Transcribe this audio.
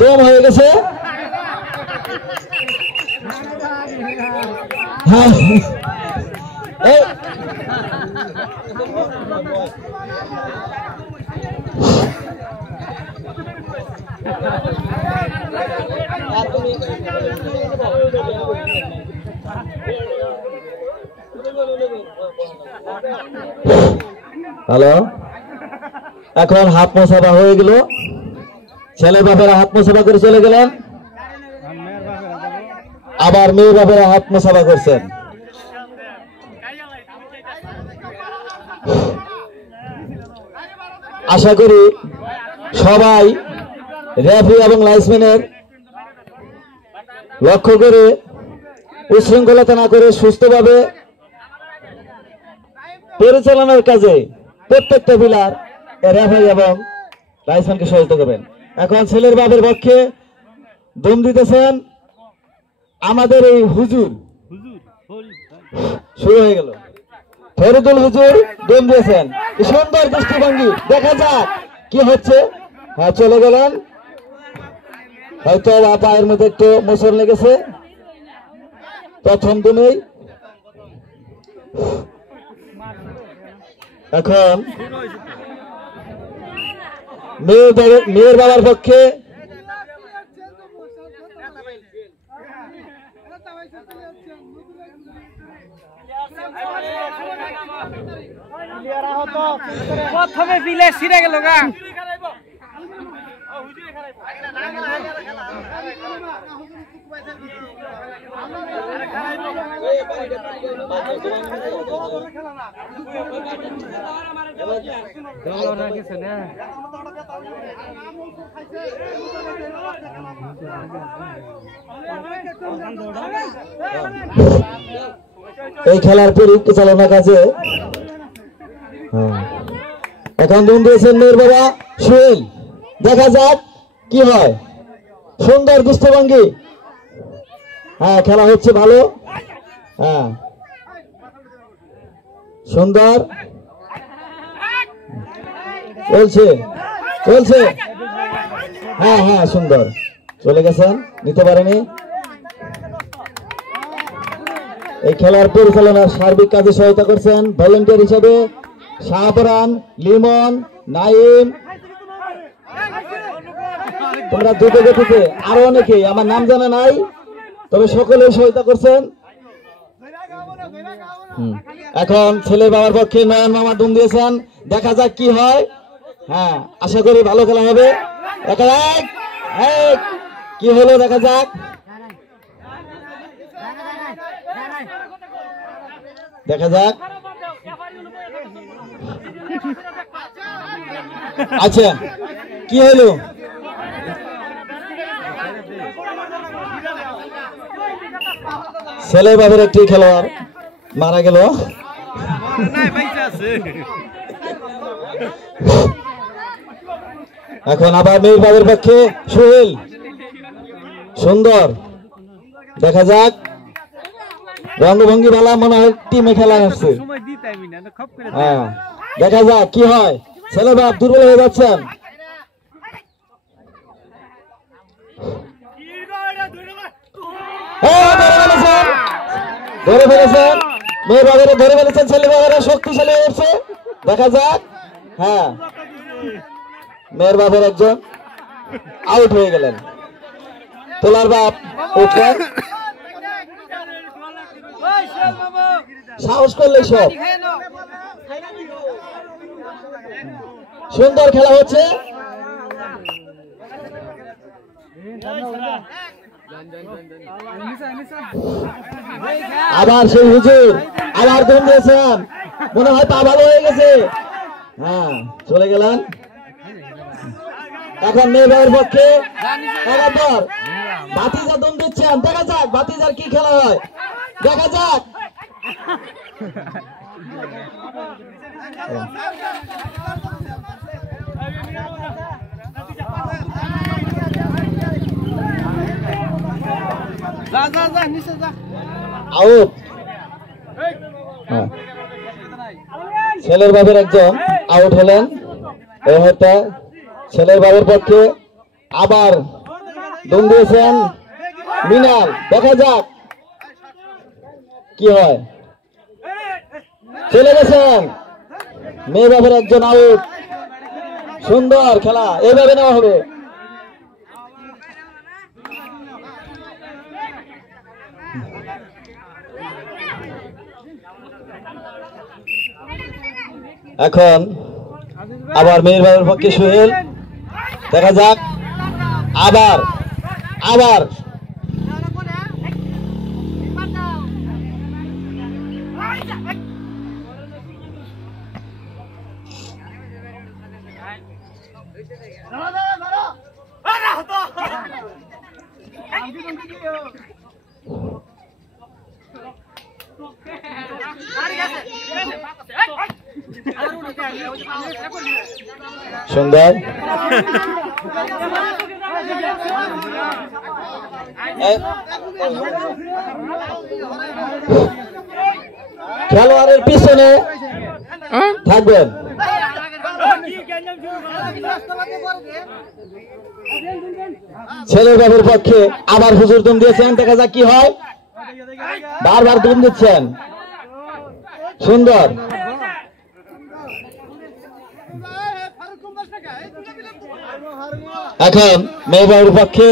দম হয়ে গেছে। হ্যাঁ হ্যালো, এখন হাত মোছাবা হয়ে গেল। ছেলে বাপেরা হাত মোছাবা করে চলে গেলেন, আবার মেয়ে বাপেরা হাত মোছাবা করছেন। আশা করি সবাই রেফারি এবং লাইন্সম্যানের লক্ষ্য করে উশৃঙ্খলতা না করে সুস্থভাবে পরিচালনার কাজে প্রত্যেকটা প্লেয়ার রেফারি এবং লাইন্সম্যানকে সহায়তা করবেন। এখন ছেলের বাপের পক্ষে দম দিতেছেন আমাদের এই হুজুর। শুরু হয়ে গেল, ফরিদুল হুজুর দম দিয়েছেন। সুন্দর দৃষ্টিভঙ্গি, দেখা যাক কি হচ্ছে। হ্যাঁ, চলে গেলেন, হয়তো পায়ের মধ্যে একটু মোচড় লেগেছে প্রথম দিনেই। এখন মেয়ের বাবার পক্ষে প্রথমে বিলে ছিঁড়ে গেল গা। এই খেলার পরিচালনা কাজে এখন দম দিয়েছেন মেয়ের বাবা সোহেল। দেখা যাক কি হয়। সুন্দর দৃষ্টিভঙ্গি, হ্যাঁ খেলা হচ্ছে ভালো। হ্যাঁ সুন্দর চলছে চলছে। হ্যাঁ হ্যাঁ সুন্দর, চলে গেছেন, নিতে পারেনি। এই খেলার পরিচালনার সার্বিক কাজে সহায়তা করছেন ভলেন্টিয়ার হিসেবে শাহপরান, লিমন, নাইম, তোমরা দ্রুত গতিতে আরো অনেকেই, আমার নাম জানা নাই, তবে সকলেই সহায়তা করছেন। এখন ছেলের বাবার পক্ষে নয়ন মামা দম দিয়েছেন, দেখা যাক কি হয়। হ্যাঁ আশা করি ভালো খেলা হবে। কি হলো দেখা যাক, দেখা যাক। আচ্ছা কি হলো, ছেলে বাবার একটি খেলোয়াড় মারা গেল। এখন আবার মেয়ের বাবার পক্ষে সোহেল, সুন্দর, দেখা যাক। রঙ্গভঙ্গি ভালো, মনে হয় টিমে খেলা হচ্ছে। হ্যাঁ দেখা যাক কি হয়। ছেলে বাপ দুর্বল হয়ে যাচ্ছেন। ধরে ফেলেছেন মেয়ের বাবারা, ধরে ফেলেছেন ছেলে বাবারা, শক্তিশালী হয়ে উঠছে। দেখা যাক। হ্যাঁ মেয়ের বাবার একজন আউট হয়ে গেলেন। তোলার বাপ উঠলেন, সাহস করলে সব। সুন্দর খেলা হচ্ছে। আবার সেই হুজুর আবার দম দিয়েছেন, মনে হয় পা ভালো হয়ে গেছে। হ্যাঁ চলে গেলেন। এখন মেয়ের পক্ষে ভাতিজা দম দিচ্ছেন, দেখা যাক ভাতিজার কি খেলা হয়, দেখা যাক। যা যা যা নিচে যা আউট। ছেলের বাবের একজন আউট হলেন। এই মুহূর্তে ছেলের বাবের পক্ষে আবার দম দিয়েছেন মিনাল। দেখা যাক কি হয়। চলে গেছেন মেয়ে বাবের একজন আউট। সুন্দর খেলা, এইভাবে নেওয়া হবে। এখন আবার মেয়ের বাবের পক্ষে সোহেল। দেখা যাক আবার আবার সুন্দর। খেলোয়াড়ের পিছনে থাকবেন। ছেলের বাবুর পক্ষে আবার হুজুর দম দিয়েছেন। দেখা যাক কি হয়। বারবার দম দিচ্ছেন। সুন্দর। এখন মেয়ে বাবুর পক্ষে